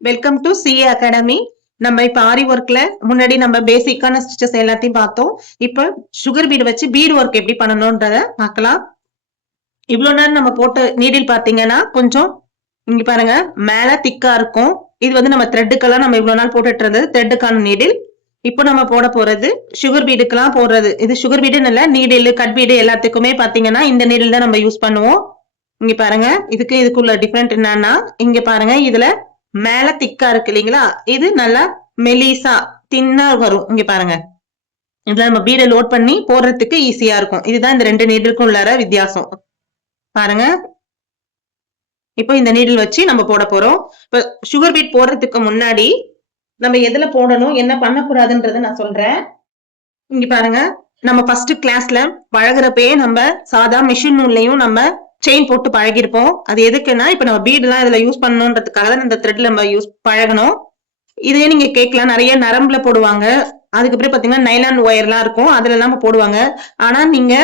Welcome to CA academy. நம்ம இப்ப ஆரி ஒர்க்ல முன்னாடி நம்ம பேசிக்கான ஸ்டிச்சஸ் எல்லாத்தையும் பார்த்தோம். இப்ப சுகர் பீடு வச்சு பீடு ஒர்க் எப்படி பண்ணணும்ன்றத பார்க்கலாம். இவ்வளவு நேரம் நம்ம போட்ட நீடில் பாத்தீங்கன்னா கொஞ்சம் இங்க பாருங்க மேல திக்கா இருக்கும். இது வந்து நம்ம த்ரெட்டுக்கெல்லாம் நம்ம இவ்வளவு நாள் போட்டுட்டு இருந்தது த்ரெட்டுக்கான நீடில். இப்போ நம்ம போட போறது சுகர் பீடுக்கெல்லாம் போடுறது. இது சுகர் பீடுன்னு இல்ல, நீடில் கட் பீடு எல்லாத்துக்குமே பாத்தீங்கன்னா இந்த நீடில் தான் நம்ம யூஸ் பண்ணுவோம். இங்க பாருங்க இதுக்குள்ள டிஃபரெண்ட் என்னன்னா, இங்க பாருங்க இதுல மேல திக்கா இருக்கு இல்லைங்களா, இது நல்லா மெலிசா தின்னா வரும். இங்க பாருங்க இதுல நம்ம பீடை லோட் பண்ணி போடுறதுக்கு ஈஸியா இருக்கும். இதுதான் இந்த ரெண்டு நீடிலுக்கும் உள்ளார வித்தியாசம். பாருங்க இப்போ இந்த நீடில் வச்சு நம்ம போட போறோம். இப்ப சுகர் பீட் போடுறதுக்கு முன்னாடி நம்ம எதுல போடணும் என்ன பண்ணக்கூடாதுன்றத நான் சொல்றேன். இங்க பாருங்க நம்ம ஃபர்ஸ்ட் கிளாஸ்ல பழகுறப்பயே நம்ம சாதா மிஷின் நூல்லையும் நம்ம செயின் போட்டு பழகிருப்போம். அது எதுக்குன்னா இப்ப நம்ம பீட் எல்லாம் இதுல யூஸ் பண்ணணுன்றதுக்காக தான் இந்த த்ரெட்ல நம்ம யூஸ் பழகணும். இதே நீங்க கேட்கலாம், நிறைய நரம்புல போடுவாங்க, அதுக்கப்புறம் பாத்தீங்கன்னா நைலான் ஒயர் எல்லாம் இருக்கும், அதுல எல்லாம் போடுவாங்க. ஆனா நீங்க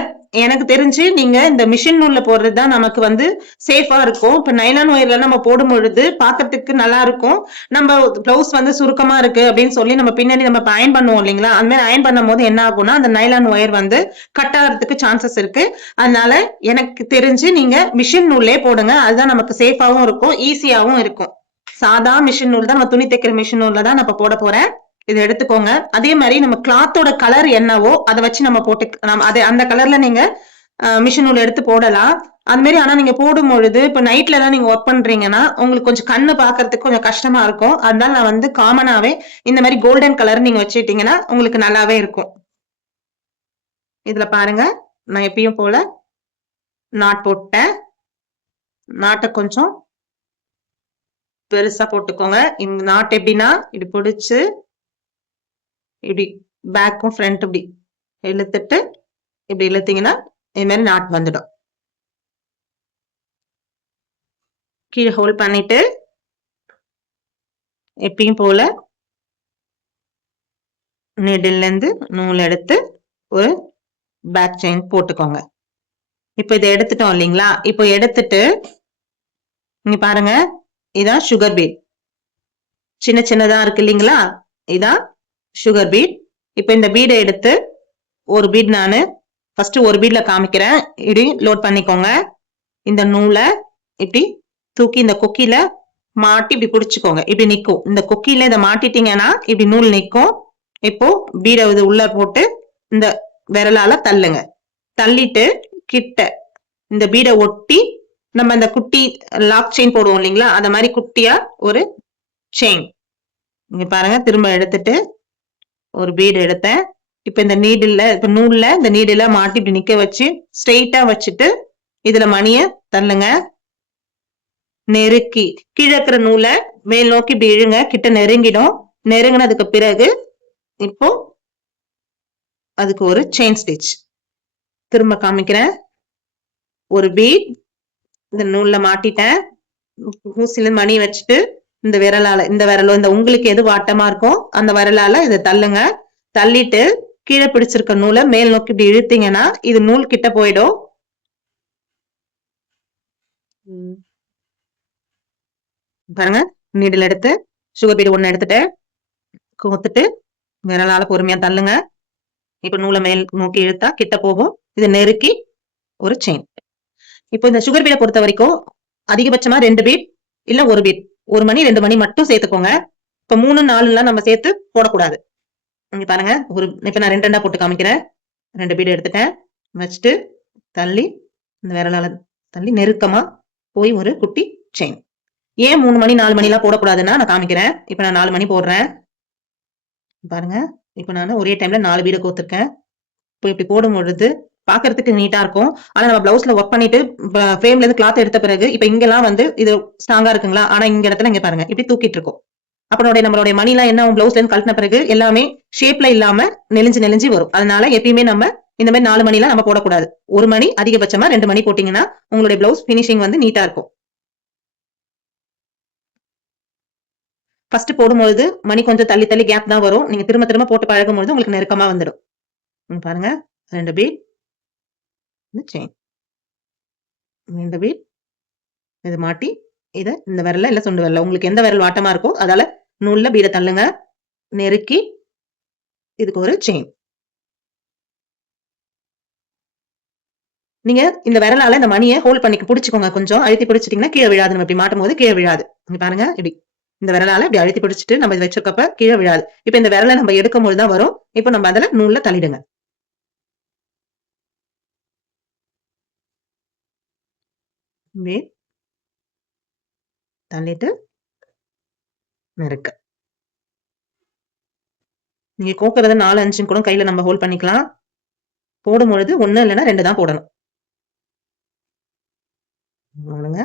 எனக்கு தெரிஞ்சு நீங்க இந்த மிஷின் நூல்ல போடுறதுதான் நமக்கு வந்து சேஃபா இருக்கும். இப்ப நைலான் ஒயர்ல நம்ம போடும் பொழுது பாக்கிறதுக்கு நல்லா இருக்கும். நம்ம பிளவுஸ் வந்து சுருக்கமா இருக்கு அப்படின்னு சொல்லி நம்ம பின்னாடி நம்ம அயன் பண்ணுவோம் இல்லைங்களா, அந்த மாதிரி அயன் பண்ணும் போது என்ன ஆகும்னா அந்த நைலான் ஒயர் வந்து கட் ஆகிறதுக்கு சான்சஸ் இருக்கு. அதனால எனக்கு தெரிஞ்சு நீங்க மிஷின் நூல்லே போடுங்க, அதுதான் நமக்கு சேஃபாவும் இருக்கும், ஈஸியாவும் இருக்கும். சாதா மிஷின் நூல் தான், நம்ம துணி தைக்கிற மிஷின் நூல்ல தான் நம்ம போட போறேன். இதை எடுத்துக்கோங்க. அதே மாதிரி நம்ம கிளாத்தோட கலர் என்னவோ அதை வச்சு நம்ம போட்டு அதே அந்த கலர்ல நீங்க மிஷின் நூல் எடுத்து போடலாம். அது மாதிரி ஆனா நீங்க போடும் பொழுது இப்ப நைட்ல எல்லாம் நீங்க ஒர்க் பண்றீங்கன்னா உங்களுக்கு கொஞ்சம் கண்ணு பாக்குறதுக்கு கொஞ்சம் கஷ்டமா இருக்கும். அதனால நான் வந்து காமனாவே இந்த மாதிரி கோல்டன் கலர் நீங்க வச்சுட்டீங்கன்னா உங்களுக்கு நல்லாவே இருக்கும். இதுல பாருங்க நான் எப்பயும் போல நாட் போட்டேன். நாட்டை கொஞ்சம் பெருசா போட்டுக்கோங்க. இந்த நாட் எப்படின்னா இப்படி பிடிச்சு இப்படி பேக்கும் ஃப்ரண்ட் இப்படி இழுத்துட்டு இப்படி இழுத்தீங்கன்னா இது மாதிரி நாட் வந்துடும். கீழே ஹோல்ட் பண்ணிட்டு எப்பயும் போல நீடில்ல இருந்து நூல் எடுத்து ஒரு பேக் செயின் போட்டுக்கோங்க. இப்ப இதை எடுத்துட்டோம் இல்லைங்களா, இப்போ எடுத்துட்டு இங்க பாருங்க இதான் சுகர் பீட், சின்ன சின்னதா இருக்கு இல்லைங்களா, இதான் சுகர் பீட். இப்ப இந்த பீடை எடுத்து ஒரு பீட் நானு ஃபர்ஸ்ட் ஒரு பீட்ல காமிக்கிறேன். இப்படி லோட் பண்ணிக்கோங்க. இந்த நூலை இப்படி தூக்கி இந்த கொக்கியில மாட்டி இப்படி பிடிச்சுக்கோங்க. இப்படி நிக்கும். இந்த கொக்கியில இதை மாட்டிட்டீங்கன்னா இப்படி நூல் நிக்கும். இப்போ பீடை இது உள்ள போட்டு இந்த விரலால தள்ளுங்க. தள்ளிட்டு கிட்ட இந்த பீடை ஒட்டி நம்ம இந்த குட்டி லாக் செயின் போடுவோம் இல்லைங்களா, அந்த மாதிரி குட்டியா ஒரு செயின் இங்க பாருங்க. திரும்ப எடுத்துட்டு ஒரு பீடு எடுத்தேன். இப்ப இந்த நீடில்ல இப்ப நூல்ல இந்த நீடில மாட்டி இப்படி நிக்க வச்சு ஸ்ட்ரெயிட்டா வச்சுட்டு இதுல மணிய தள்ளுங்க. நெருக்கி கீழே இருக்கிற நூலை மேல் நோக்கி இப்படி இழுங்க. கிட்ட நெருங்கிடும். நெருங்கினதுக்கு பிறகு இப்போ அதுக்கு ஒரு செயின் ஸ்டிச் திரும்ப காமிக்கிறேன். ஒரு பீட் இந்த நூல்ல மாட்டிட்டேன். ஊசில மணி வச்சுட்டு இந்த விரலால இந்த விரலோ இந்த உங்களுக்கு எது வாட்டமா இருக்கும் அந்த விரலால இதை தள்ளுங்க. தள்ளிட்டு கீழே பிடிச்சிருக்க நூலை மேல் நோக்கி இப்படி இழுத்தீங்கன்னா இது நூல் கிட்ட போயிடும். பாருங்க நீடில் எடுத்து சுகர் பீடு ஒண்ணு எடுத்துட்டேன். கோத்துட்டு விரலால பொறுமையா தள்ளுங்க. இப்ப நூலை மேல் நோக்கி இழுத்தா கிட்ட போகும். இதை நெருக்கி ஒரு செயின். இப்போ இந்த சுகர் பீடை பொறுத்த வரைக்கும் அதிகபட்சமா 2 பீட் இல்ல 1 பீட், 1 மணி 2 மணி மட்டும் சேர்த்துக்கோங்க. இப்ப 3 4 எல்லாம் நம்ம சேர்த்து போடக்கூடாது. இங்க பாருங்க இப்ப நான் 2 போட்டு காமிக்கிறேன். 2 பீடு எடுத்துட்டேன். வச்சுட்டு தள்ளி இந்த விரலால தள்ளி நெருக்கமா போய் ஒரு குட்டி செயின். ஏன் 3 மணி 4 மணி எல்லாம் போடக்கூடாதுன்னா நான் காமிக்கிறேன். இப்ப நான் 4 மணி போடுறேன். பாருங்க இப்ப நான் ஒரே டைம்ல 4 பீடை கோத்திருக்கேன். இப்போ இப்படி போடும் பொழுது பாக்குறதுக்கு நீட்டா இருக்கும். ஆனா நம்ம பிளவுஸ்ல ஒர்க் பண்ணிட்டு ஃப்ரேம்ல இருந்து கிளாத் எடுத்த பிறகு இப்ப இங்கெல்லாம் வந்து இது ஸ்ட்ராங்கா இருக்குங்களா, ஆனா இங்க இடத்துல இங்க பாருங்க இப்படி தூக்கிட்டு இருக்கும். அப்பனுடைய நம்மளுடைய மணி எல்லாம் என்ன பிளவுஸ்ல இருந்து கழட்டின பிறகு எல்லாமே ஷேப்ல இல்லாம நெளிஞ்சு வரும். அதனால எப்பயுமே நம்ம இந்த மாதிரி 4 மணி எல்லாம் நம்ம போடக்கூடாது. 1 மணி அதிகபட்சமா 2 மணி போட்டீங்கன்னா உங்களுடைய பிளவுஸ் பினிஷிங் வந்து நீட்டா இருக்கும். ஃபர்ஸ்ட் போடும்போது மணி கொஞ்சம் தள்ளி தள்ளி கேப் தான் வரும். நீங்க திரும்ப திரும்ப போட்டு பழகும் பொழுது உங்களுக்கு நெருக்கமா வந்துடும். பாருங்க 2 பீட் செயின், 2 பீட் இது மாட்டி இத இந்த விரல்ல இல்ல சுண்டு விரல்ல உங்களுக்கு எந்த விரல் வாட்டமா இருக்கோ அதால நூல்ல பீட தள்ளுங்க. நெருக்கி இதுக்கு ஒரு செயின். நீங்க இந்த விரலால இந்த மணிய ஹோல்ட் பண்ணி புடிச்சுக்கோங்க. கொஞ்சம் அழுத்தி பிடிச்சிட்டீங்கன்னா கீழ விழாது. நம்ம இப்படி மாட்டும்போது கீழ விழாது. இங்க பாருங்க இப்படி. இந்த விரலால இப்படி அழுத்தி பிடிச்சிட்டு நம்ம இத வச்சிருக்கப்ப கீழ விழாது. இப்ப இந்த விரல நம்ம எடுக்கும்போது தான் வரும். இப்ப நம்ம அதுல நூல்ல தள்ளிடுங்க. இப்படி தள்ளிட்டு நெருக்க. நீங்க கோக்குறத 4, 5 கூட கையில நம்ம ஹோல்ட் பண்ணிக்கலாம். போடும்பொழுது 1 இல்லன்னா 2 தான் போடணும். அவ்வளவுங்க.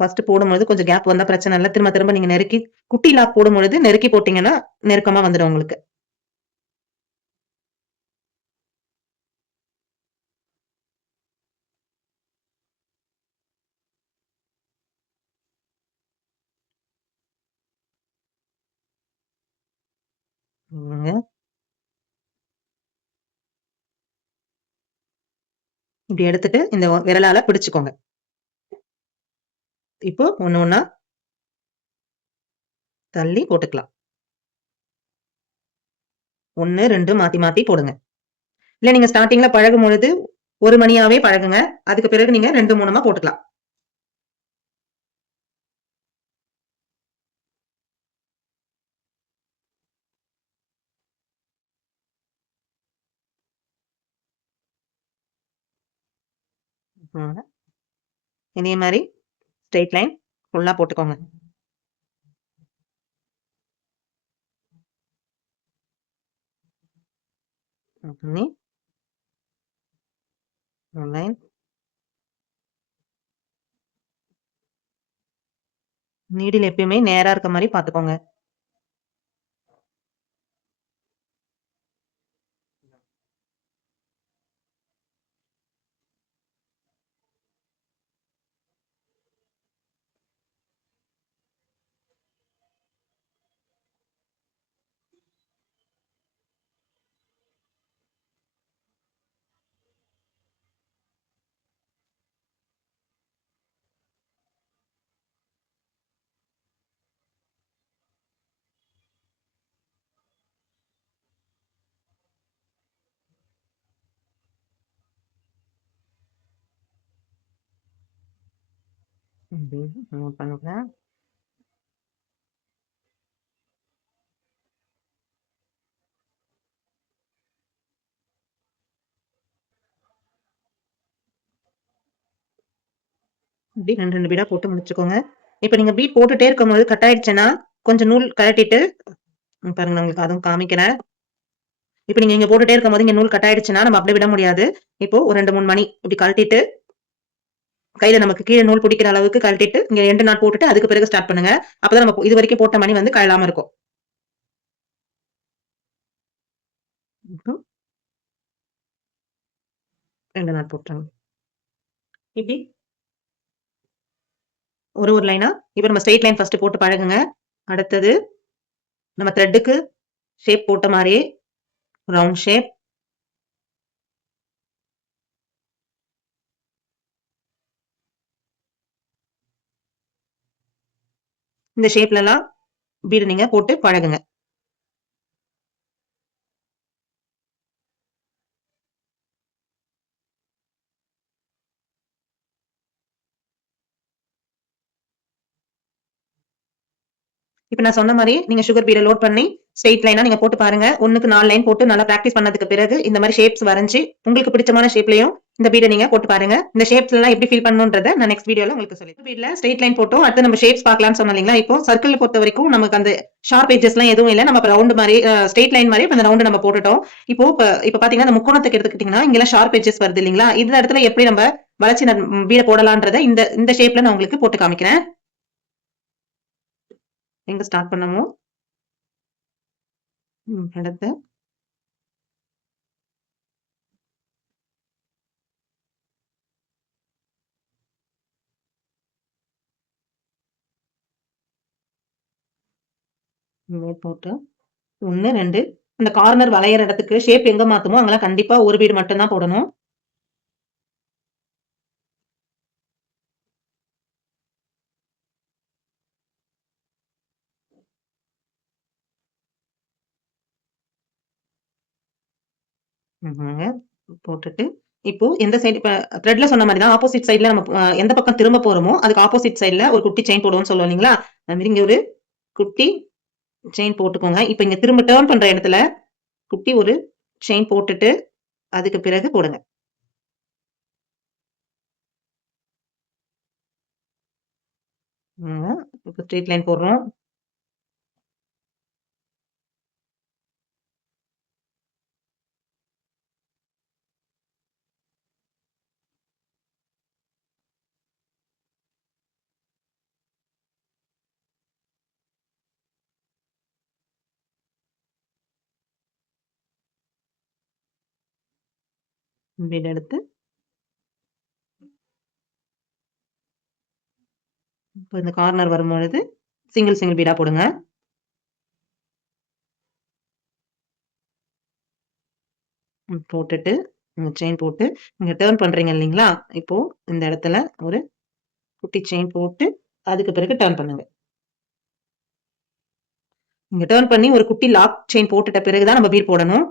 ஃபர்ஸ்ட் போடும்பொழுது கொஞ்சம் கேப் வந்தா பிரச்சனை இல்ல. திரும்ப திரும்ப நீங்க நெருக்கி குட்டி லாக் போடும்பொழுது நெருக்கி போட்டீங்கன்னா நெருக்கமா வந்துடும் உங்களுக்கு. இப்படி எடுத்துட்டு இந்த விரலால பிடிச்சுக்கோங்க. இப்போ ஒண்ணு ஒண்ணா தள்ளி போட்டுக்கலாம். 1, 2 மாத்தி மாத்தி போடுங்க. இல்ல நீங்க ஸ்டார்டிங்ல பழகும் பொழுது 1 மணியாவே பழகுங்க. அதுக்கு பிறகு நீங்க 2, 3மா போட்டுக்கலாம். இதே மாதிரி ஸ்ட்ரெயிட் லைன் ஃபுல்லா போட்டுக்கோங்க. பண்ணி லைன் நீடில் எப்பயுமே நேரா இருக்க மாதிரி பாத்துக்கோங்க. பண்ணுங்க. இப்படி 2, 2 பீடா போட்டு முடிச்சுக்கோங்க. இப்ப நீங்க பீட் போட்டுட்டே இருக்கும்போது கட் ஆயிடுச்சுன்னா கொஞ்சம் நூல் கழட்டிட்டு பாருங்க நான் உங்களுக்கு அதுவும் காமிக்கிறேன். இப்ப நீங்க இங்க போட்டுட்டே இருக்கும்போது இங்க நூல் கட் ஆயிடுச்சுன்னா நம்ம அப்படியே விட முடியாது. இப்போ ஒரு 2, 3 மணி இப்படி கழட்டிட்டு கையில நமக்கு கீழே நூல் பிடிக்கிற அளவுக்கு கழட்டிட்டு இங்க 2 நாட் போட்டுட்டு அதுக்கு பிறகு ஸ்டார்ட் பண்ணுங்க. அப்பதான் நம்ம இது வரைக்கும் போட்ட மணி வந்து கழலாம இருக்கும். இப்போ 2 நாட் போட்டுருங்க. இப்படி ஒரு லைனா இப்ப நம்ம ஸ்ட்ரெயிட் லைன் ஃபர்ஸ்ட் போட்டு பழகுங்க. அடுத்தது நம்ம த்ரெட்டுக்கு ஷேப் போட்ட மாதிரியே ரவுண்ட் ஷேப். இந்த ஷேப்ல எல்லாம் பீடு நீங்க போட்டு பழகுங்க. இப்ப நான் சொன்ன மாதிரி நீங்க சுகர் பீட லோட் பண்ணி ஸ்ட்ரெயிட் லைனா நீங்க போட்டு பாருங்க. 1க்கு 4 லைன் போட்டு நல்லா பிராக்டிஸ் பண்ணதுக்கு பிறகு இந்த மாதிரி ஷேப்ஸ் வரைஞ்சு உங்களுக்கு பிடிச்சமான ஷேப்லயும் இந்த பீட நீங்க போட்டு பாருங்க. இந்த ஷேப்ஸ் எல்லாம் எப்படி ஃபில் பண்ணணும்ன்றத நான் நெக்ஸ்ட் வீடியோல உங்களுக்கு சொல்லி பீட்ல ஸ்ட்ரெயிட் லைன் போட்டோம். அடுத்து நம்ம ஷேப்ஸ் பார்க்கலாம்னு சொன்னீங்களா? இப்போ சர்க்கிள் பொறுத்த வரைக்கும் நமக்கு அந்த ஷார்ப் எட்ஜஸ் எல்லாம் எதுவும் இல்ல. நம்ம ரவுண்ட் மாதிரி ஸ்ட்ரெயிட் லைன் மாதிரி அந்த ரவுண்ட் நம்ம போட்டுட்டோம். இப்ப பாத்தீங்கன்னா இந்த முக்கோணத்துக்கு எடுத்துக்கிட்டீங்கன்னா இங்க ஷார்ப் எட்ஜஸ் வருது இல்லீங்களா? இந்த இடத்துல எப்படி நம்ம வளைச்சு பீட போடலான்றத இந்த இந்த ஷேப்ல நான் உங்களுக்கு போட்டு காமிக்கிறேன். எங்க ஸ்டார்ட் பண்ணமோ அடுத்து போட்டு 1, 2 அந்த கார்னர் வளையற இடத்துக்கு ஷேப் எங்க மாத்துமோ அங்கெல்லாம் கண்டிப்பா ஒரு பீடு மட்டும் தான் போடணும். போட்டுட்டு இப்போ எந்த சைடு இப்ப த்ரெட்ல சொன்ன மாதிரி தான் ஆப்போசிட் சைடுல நம்ம எந்த பக்கம் திரும்ப போறோமோ அதுக்கு ஆப்போசிட் சைடுல ஒரு குட்டி செயின் போடுவோம்னு சொல்லுவோம் இல்லைங்களா? அது மாதிரி இங்க ஒரு குட்டி செயின் போட்டுக்கோங்க. இப்ப இங்க திரும்ப டர்ன் பண்ற இடத்துல குட்டி ஒரு செயின் போட்டுட்டு அதுக்கு பிறகு போடுங்க. இப்ப ஸ்ட்ரெயிட் லைன் போடுறோம். பீட் எடுத்து இப்போ இந்த கார்னர் வரும்பொழுது சிங்கிள் சிங்கிள் பீடா போடுங்க. போட்டுட்டு செயின் போட்டு நீங்க டர்ன் பண்றீங்க இல்லைங்களா? இப்போ இந்த இடத்துல ஒரு குட்டி செயின் போட்டு அதுக்கு பிறகு டர்ன் பண்ணுங்க. நீங்க டர்ன் பண்ணி ஒரு குட்டி லாக் செயின் போட்டுட்ட பிறகு தான் நம்ம பீட் போடணும்.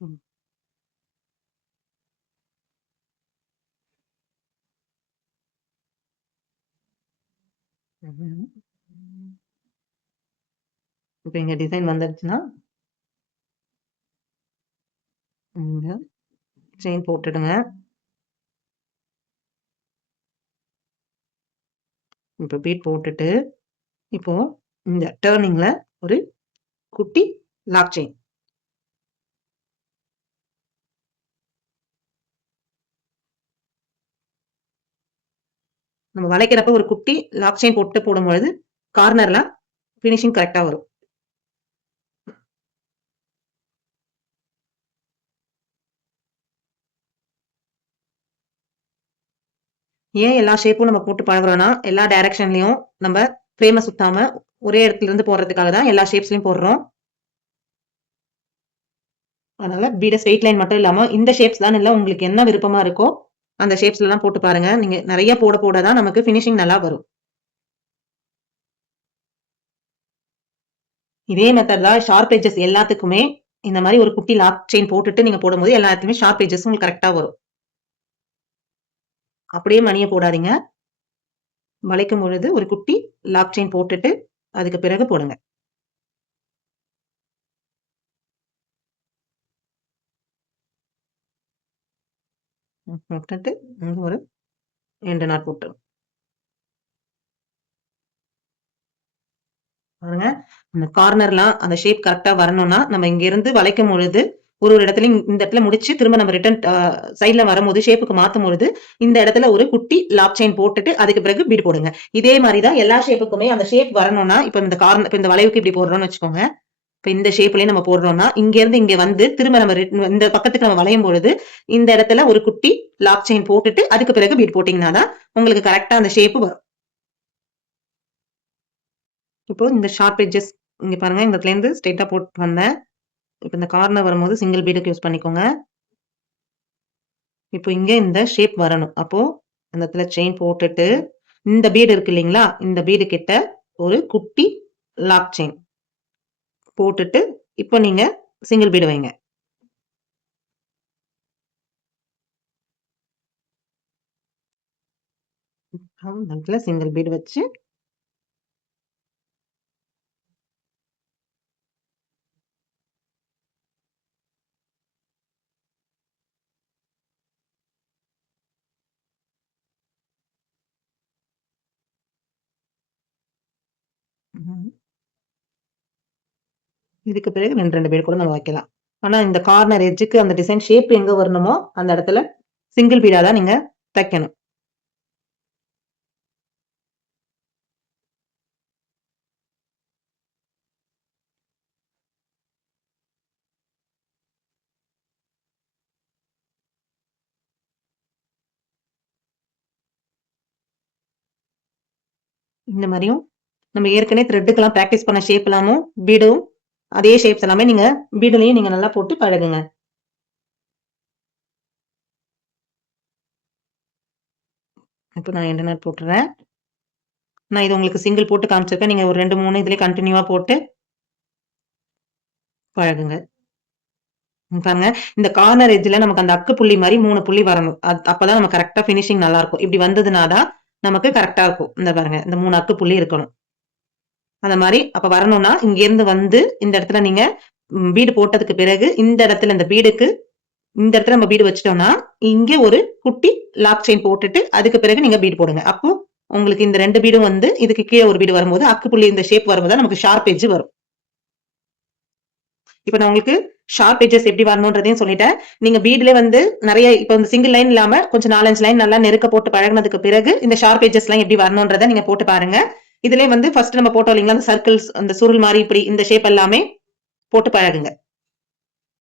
ம். ம்ஹ்ம். இப்ப இங்க டிசைன் வந்துருச்சுன்னா, இங்க செயின் போட்டுடுங்க. இப்ப பீட் போட்டுட்டு, இப்போ இந்த டர்னிங்ல ஒரு குட்டி லாக் செயின். நம்ம வளைக்கிறப்ப ஒரு குட்டி லாக் செயின் போட்டு போடும்பொழுது, கார்னர்ல ஃபினிஷிங் கரெக்ட்டா வரும். ஏன் எல்லா ஷேப்பும் நம்ம போட்டு பழகுறோம்னா, எல்லா டைரக்ஷன்லயும் நம்ம ஃப்ரேம சுத்தாம ஒரே இடத்துல இருந்து போடுறதுக்காக தான் எல்லா ஷேப்ஸ்லயும் போடுறோம். அதனால பீட ஸ்ட்ரெயிட் லைன் மட்டும் இல்லாம, இந்த ஷேப்ஸ் தான் இல்ல உங்களுக்கு என்ன விருப்பமா இருக்கோ, அந்த ஷேப்ஸ்லலாம் போட்டு பாருங்க. நீங்க நெறைய போட போட தான் நமக்கு ஃபினிஷிங் நல்லா வரும். இதே மெத்தட் தான் ஷார்ப் எட்ஜஸ் எல்லாத்துக்குமே இந்த மாரி ஒரு குட்டி லாக் செயின் போட்டுட்டு நீங்க போடும்போது எல்லா இடத்துலயுமே ஷார்ப் எட்ஜஸ் உங்களுக்கு கரெக்ட்டா வரும். அப்படியே மணிய போடாதீங்க. வளைக்கும் பொழுது ஒரு குட்டி லாக் செயின் போட்டுட்டு, அதுக்கு பிறகு போடுங்க. போட்டுட்டு இங்க ஒரு 2 நாட் போட்டு பாருங்க. அந்த கார்னர்லாம் அந்த ஷேப் கரெக்ட்டா வரணும்னா, நம்ம இங்கருந்து வளைக்கும் பொழுது, ஒரு ஒரு இடத்துலயும் இந்த இடத்துல முடிச்சு திரும்ப நம்ம ரிட்டர்ன் சைட்ல வரும்போது, ஷேப்புக்கு மாத்தும்பொழுது, இந்த இடத்துல ஒரு குட்டி லாக் செயின் போட்டுட்டு, அதுக்கு பிறகு பீட் போடுங்க. இதே மாரி தான் எல்லா ஷேப்புக்குமே அந்த ஷேப் வரணும்னா, இப்ப இந்த இப்ப இந்த வளைவுக்கு இப்படி போடுறோம்னு வச்சுக்கோங்க. இப்ப இந்த ஷேப்லயே நம்ம போடுறோம்னா, இங்கேருந்து இங்க வந்து திரும்ப நம்ம இந்த பக்கத்துக்கு நம்ம வளையும் பொழுது, இந்த இடத்துல ஒரு குட்டி லாக் செயின் போட்டுட்டு, அதுக்கு பிறகு பீட் போட்டீங்கன்னா தான், உங்களுக்கு கரெக்ட்டா அந்த ஷேப் வரும். இப்போ இந்த ஷார்ப் எட்ஜஸ் இங்க பாருங்க, இந்த இடத்துலேருந்து ஸ்ட்ரெயிட்டா போட்டு வந்தேன். இப்ப இந்த கார்னர் வரும்போது சிங்கிள் பீடுக்கு யூஸ் பண்ணிக்கோங்க. இப்போ இங்க இந்த ஷேப் வரணும். அப்போ இந்த இடத்துல செயின் போட்டுட்டு, இந்த பீடு இருக்கு இல்லீங்களா? இந்த பீடு கிட்ட ஒரு குட்டி லாக் செயின் போட்டுட்டு, இப்போ நீங்க சிங்கிள் பீடு வைங்க. இந்த இடத்துல சிங்கிள் பீடு வச்சு ம். இதுக்கு பிறகு 2, 2 பீடு கூட நம்ம வைக்கலாம். ஆனா இந்த கார்னர் எட்ஜுக்கு அந்த டிசைன் ஷேப் எங்க வரணுமோ, அந்த இடத்துல சிங்கிள் பீடா தான் நீங்க தைக்கணும். இந்த மாரியும் நம்ம ஏற்கனவே த்ரெட்டுக்கெல்லாம் பிராக்டிஸ் பண்ண ஷேப் எல்லாமும் பீடும் அதே ஷேப்ஸ் எல்லாமே நீங்க பீடுலயும் நீங்க நல்லா போட்டு பழகுங்க. இப்போ நான் எண்ட் நாட் போட்டுறேன். நான் இது உங்களுக்கு சிங்கிள் போட்டு காமிச்சிருக்கேன். நீங்க ஒரு 2, 3 இதுலயே கண்டினியூவா போட்டு பழகுங்க. பாருங்க, இந்த கார்னர் எட்ஜ்ல நமக்கு அந்த அக்கு புள்ளி மாதிரி 3 புள்ளி வரணும். அப்பதான் நம்ம கரெக்டா பினிஷிங் நல்லா இருக்கும். இப்படி வந்ததுனாதான் நமக்கு கரெக்டா இருக்கும். இந்த பாருங்க, இந்த 3 அக்கு புள்ளி இருக்கணும். அந்த மாதிரி அப்ப வரணும்னா இங்க இருந்து வந்து இந்த இடத்துல நீங்க பீடு போட்டதுக்கு பிறகு இந்த இடத்துல இந்த பீடுக்கு இந்த இடத்துல நம்ம பீடு வச்சிட்டோம்னா இங்க ஒரு குட்டி லாக் செயின் போட்டுட்டு அதுக்கு பிறகு நீங்க பீடு போடுங்க. அப்போ உங்களுக்கு இந்த 2 பீடும் வந்து இதுக்கு கீழே ஒரு பீடு வரும்போது அக்கு புள்ளி இந்த ஷேப் வரும்போது நமக்கு ஷார்ப் எட்ஜ் வரும். இப்ப நான் உங்களுக்கு ஷார்ப் எட்ஜஸ் எப்படி வரணும்ன்றதையும் சொல்லிட்டேன். நீங்க பீட்ல வந்து நிறைய இப்ப இந்த சிங்கிள் லைன் இல்லாம கொஞ்சம் 4-5 லைன் நல்லா நெருக்க போட்டு பழகினதுக்கு பிறகு இந்த ஷார்ப் எட்ஜஸ் எல்லாம் எப்படி வரணும்ன்றதை நீங்க போட்டு பாருங்க. இதுலயே வந்து ஃபர்ஸ்ட் நம்ம போட்டோம் இல்லைங்களா, அந்த சர்க்கிள்ஸ் அந்த சுருள் மாதிரி இப்படி இந்த ஷேப் எல்லாமே போட்டு பழகுங்க.